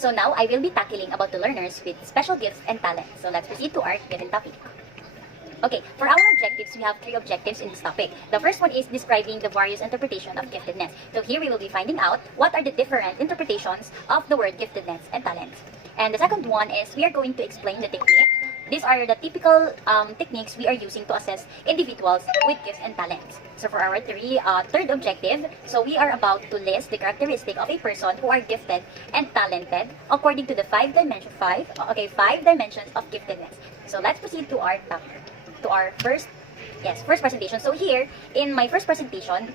So now I will be tackling about the learners with special gifts and talents. So let's proceed to our given topic. Okay, for our objectives, we have 3 objectives in this topic. The first one is describing the various interpretation of giftedness. So here we will be finding out what are the different interpretations of the word giftedness and talents. And the second one is we are going to explain the technique. These are the typical techniques we are using to assess individuals with gifts and talents. So for our third objective, so we are about to list the characteristic of a person who are gifted and talented according to the 5 dimensions of giftedness. So let's proceed to our first presentation. So here, in my first presentation,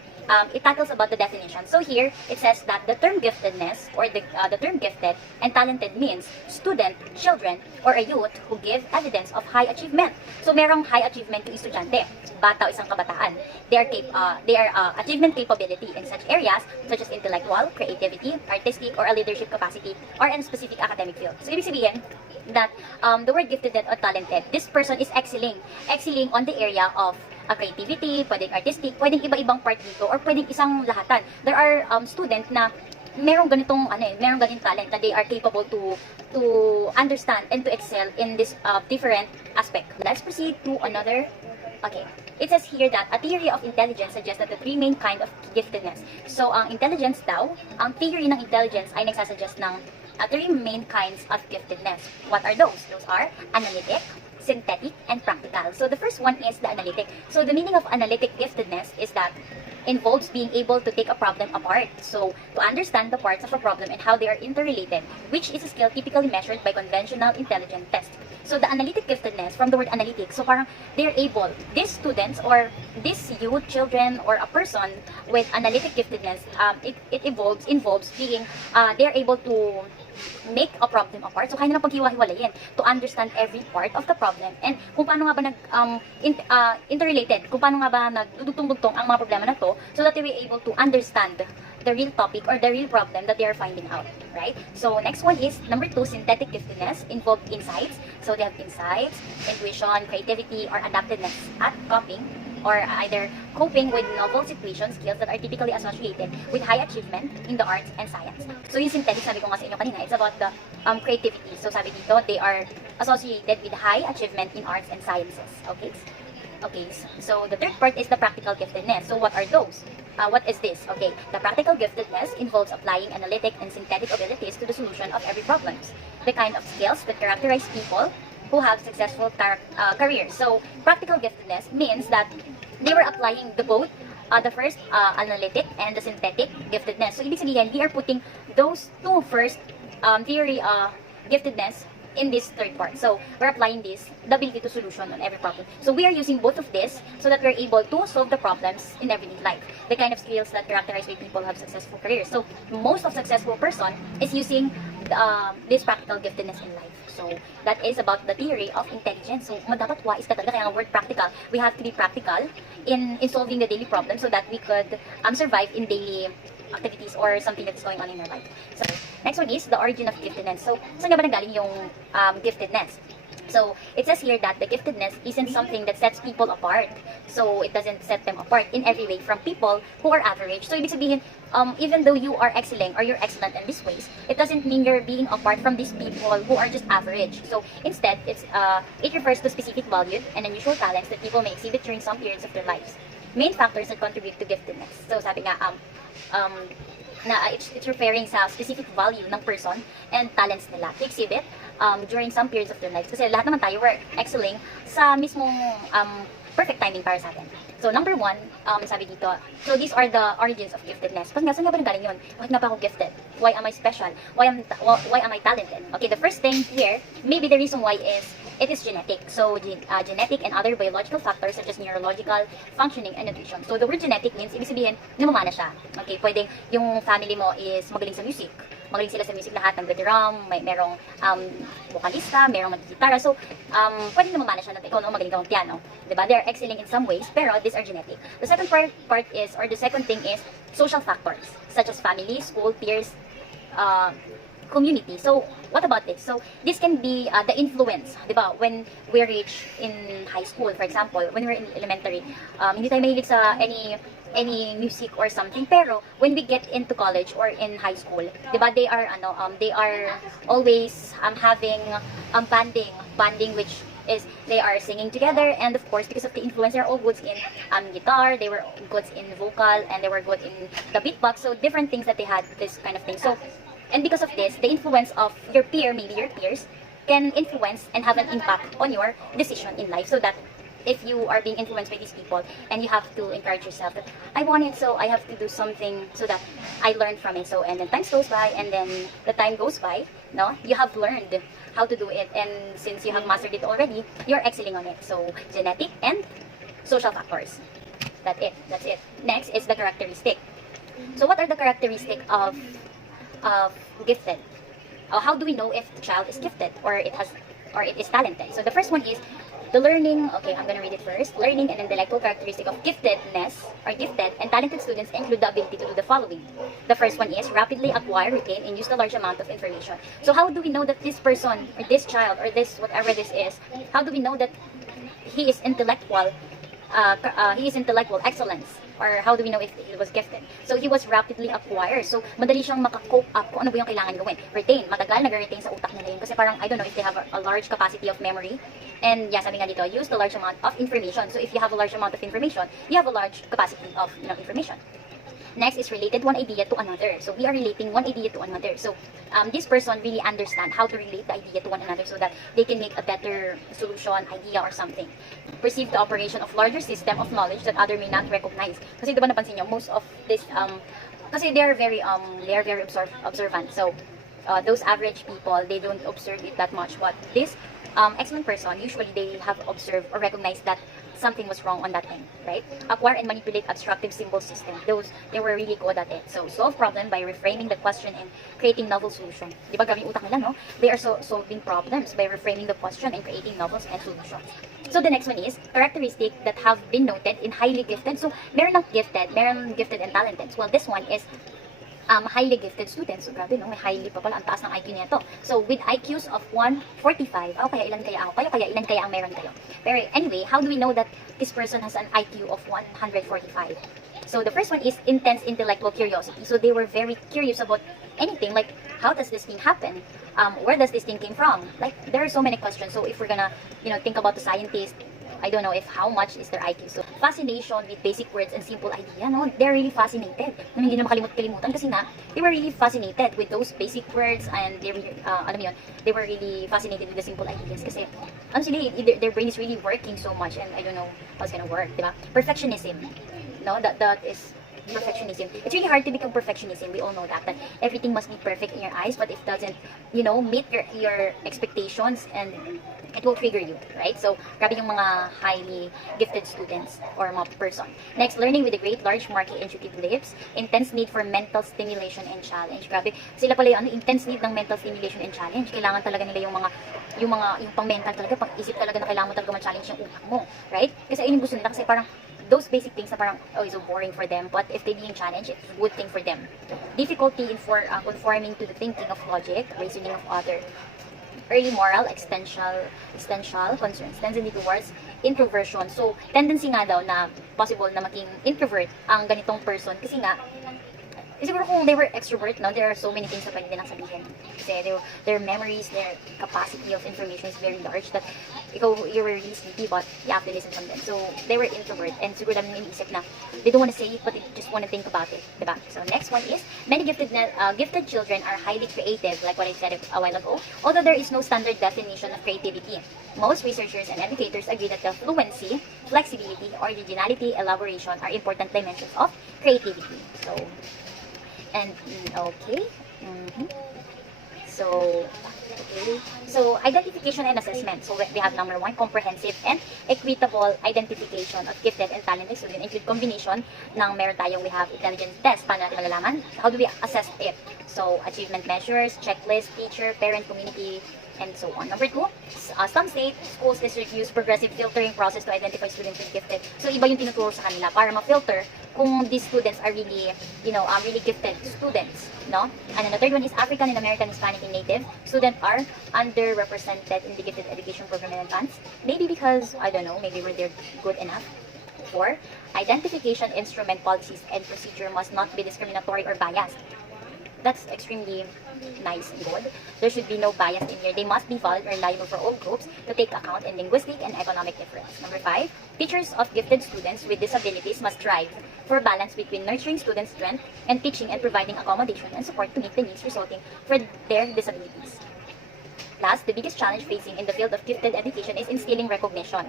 it tackles about the definition. So here, it says that the term giftedness or the term gifted and talented means student, children, or a youth who give evidence of high achievement. So merong high achievement yung estudyante, bata o isang kabataan. They are achievement capability in such areas such as intellectual, creativity, artistic, or a leadership capacity, or in a specific academic field. So ibig sabihin, that the word gifted or talented, this person is excelling on the area of creativity, pwedeng artistic, pwedeng iba-ibang part dito, or pwedeng isang lahatan. There are student na merong ganitong talent na they are capable to understand and to excel in this different aspect. Let's proceed to another. Okay, it says here that a theory of intelligence suggests that the 3 main kind of giftedness. So ang intelligence daw, ang theory ng intelligence ay nagsasuggest ng 3 main kinds of giftedness. What are those? Those are analytic, synthetic, and practical. So the first one is the analytic. So the meaning of analytic giftedness is that involves being able to take a problem apart. So to understand the parts of a problem and how they are interrelated, which is a skill typically measured by conventional intelligence tests. So the analytic giftedness, from the word analytic, so parang they're able, these students or this youth, children, or a person with analytic giftedness, it involves being, they're able to make a problem apart. So kaya nilang paghiwa-hiwalayin to understand every part of the problem and kung paano nga ba interrelated, kung paano nga ba nagdudugtong-dugtong ang mga problema na to, so that they will able to understand the real topic or the real problem that they are finding out, right? So next one is number 2, synthetic giftedness, involved insights. So they have insights, intuition, creativity, or adaptiveness at coping, or either coping with novel situation skills that are typically associated with high achievement in the arts and science. So yung synthetic, sabi ko nga sa inyo kanina, it's about the creativity. So sabi dito, they are associated with high achievement in arts and sciences. Okay, so the third part is the practical giftedness. So what are those? What is this? Okay, the practical giftedness involves applying analytic and synthetic abilities to the solution of every problem. The kind of skills that characterize people who have successful careers. So practical giftedness means that they were applying both the first analytic and the synthetic giftedness. So ibig sabihin, we are putting those 2 first theory giftedness in this third part. So we're applying this, the ability to solution on every problem. So we are using both of this so that we're able to solve the problems in everyday life. The kind of skills that characterize why people have successful careers. So most of successful person is using this practical giftedness in life. So that is about the theory of intelligence. So dapat wise ka talaga, kaya ang word practical. We have to be practical in solving the daily problem so that we could survive in daily activities or something that's going on in your life. So next one is the origin of giftedness. So saan nga ba nanggaling yung giftedness? So it says here that the giftedness isn't something that sets people apart. So it doesn't set them apart in every way from people who are average. So ibig sabihin, even though you are excelling or you're excellent in these ways, it doesn't mean you're being apart from these people who are just average. So instead, it refers to specific valued and unusual talents that people may exhibit during some periods of their lives. Main factors that contribute to giftedness. So sabi nga, it's referring sa specific value ng person and talents nila to exhibit during some periods of their lives. Kasi lahat naman tayo were excelling sa mismong perfect timing para sa atin. So number 1, sabi dito, so these are the origins of giftedness. Pag nga, saan nga ba nanggaling yun? Bakit nga ba ako gifted? Why am I special? Why am I talented? Okay, the first thing here, maybe the reason why is it is genetic. So genetic and other biological factors such as neurological functioning and nutrition. So the word genetic means ibig sabihin namamana siya. Okay, pwedeng yung family mo is magaling sa music. Magaling sila sa music lahat, ng drum, merong vocalista, merong mag-gitara. So pwedeng namamana siya na ikaw no, magaling ka ng piano. Diba? They are excelling in some ways, pero these are genetic. The second part is, or the second thing is social factors such as family, school, peers, community. So, what about this? So, this can be the influence, di ba? When we reach in high school, for example, when we're in elementary, hindi tayo mahilig sa any music or something, pero when we get into college or in high school, di ba, they are always having banding, which is they are singing together, and of course because of the influence, they're all good in guitar, they were good in vocal, and they were good in the beatbox, so different things that they had, this kind of thing. So, and because of this, the influence of your peer, maybe your peers, can influence and have an impact on your decision in life. So that if you are being influenced by these people, and you have to encourage yourself that I want it, so I have to do something so that I learn from it. So, and then time goes by, and then the time goes by, no, you have learned how to do it, and since you have mastered it already, you're excelling on it. So, genetic and social factors. That's it. Next is the characteristic. So, what are the characteristics of gifted? How do we know if the child is gifted or it is talented? So, the first one is the learning. Okay, I'm gonna read it first. Learning and intellectual characteristic of giftedness or gifted and talented students include the ability to do the following. The first one is rapidly acquire, retain, and use a large amount of information. So how do we know that this person or this child or this whatever this is, how do we know that he is intellectual? He is intellectual excellence, or how do we know if he was gifted? So he was rapidly acquired. So madali siyang maka-cope up kung ano ba yung kailangan gawin. Retain, matagal nag-retain sa utak nila yun kasi parang I don't know if they have a large capacity of memory. And yeah, sabi nga dito, use the large amount of information. So if you have a large amount of information, you have a large capacity of information. Next is related one idea to another. So we are relating one idea to another. So this person really understand how to relate the idea to one another so that they can make a better solution, idea, or something. Perceive the operation of larger system of knowledge that other may not recognize. Kasi diba napansin nyo, most of this, kasi they are very observant. So those average people, they don't observe it that much. But this excellent person, usually they have observed or recognized that something was wrong on that end, right? Acquire and manipulate abstractive symbol system. They were really good at it. So, solve problem by reframing the question and creating novel solution. Di ba, grabe yung utak nila, no? They are solving problems by reframing the question and creating novels and solutions. So, the next one is characteristic that have been noted in highly gifted. So, meron gifted and talented. Well, this one is highly gifted students. So, grabe, no? May highly pa pala. Ang taas ng IQ niya to. So, with IQs of 145, kaya ilan kaya ako? Kaya ilan kaya ang meron kayo? Pero anyway, how do we know that this person has an IQ of 145? So, the first one is intense intellectual curiosity. So, they were very curious about anything. Like, how does this thing happen? Where does this thing came from? Like, there are so many questions. So, if we're gonna, think about the scientist, I don't know if how much is their IQ. So, fascination with basic words and simple idea, no? They're really fascinated. Hindi na makalimut-kalimutan kasi na, they were really fascinated with those basic words and they were, they were really fascinated with the simple ideas kasi, their brain is really working so much and I don't know how it's gonna work, diba? Perfectionism, no? That is perfectionism. It's really hard to become perfectionism. We all know that everything must be perfect in your eyes, but if it doesn't, meet your expectations, and it will trigger you, right? So, grabe yung mga highly gifted students or mga person. Next, learning with a great, large, marquee, intuitive lips, intense need for mental stimulation and challenge. Grabe, sila pala yung intense need ng mental stimulation and challenge. Kailangan talaga nila yung pang-mental talaga, pang-isip talaga na kailangan mo talaga ma-challenge yung utak mo, right? Kasi ayun yung gusto nila, kasi parang those basic things na parang, so boring for them, but if they being challenged, it's a good thing for them. Difficulty in conforming to the thinking of logic, reasoning of other. Early moral, existential concerns, tendency towards introversion. So, tendency nga daw na possible na maging introvert ang ganitong person kasi nga, siguro kung they were extrovert, no, there are so many things na pwede nilang sabihin. Kasi their memories, their capacity of information is very large that you were really sleepy but you have to listen from them. So, they were introvert and siguro lang iniisip na they don't want to say it but they just want to think about it. Diba? So, next one is, many gifted children are highly creative, like what I said a while ago, although there is no standard definition of creativity. Most researchers and educators agree that the fluency, flexibility, originality, elaboration are important dimensions of creativity. So, and okay. So identification and assessment. So we have number 1, comprehensive and equitable identification of gifted and talented students. Include combination ng meron tayong, we have intelligence test. Paano natin malalaman? How do we assess it? So achievement measures, checklist, teacher, parent, community, and so on. Number 2, some state schools district use progressive filtering process to identify students with gifted. So iba yung tinuturo sa kanila para ma-filter kung these students are really, really gifted students, no? And then the third one is African and American, Hispanic, and Native students are underrepresented in the gifted education program in advance. Maybe because, I don't know, maybe they're good enough. 4, identification instrument policies and procedure must not be discriminatory or biased. That's extremely nice and good. There should be no bias in here. They must be valid and reliable for all groups to take account in linguistic and economic difference. Number 5, teachers of gifted students with disabilities must strive for balance between nurturing students' strength and teaching and providing accommodation and support to meet the needs resulting from their disabilities. Last, the biggest challenge facing in the field of gifted education is instilling recognition.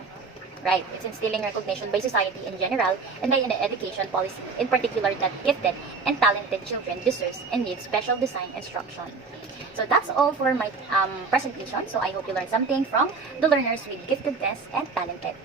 Right, it's instilling recognition by society in general and by an education policy in particular that gifted and talented children deserves and needs special design instruction. So that's all for my presentation. So I hope you learned something from the learners with giftedness and talented.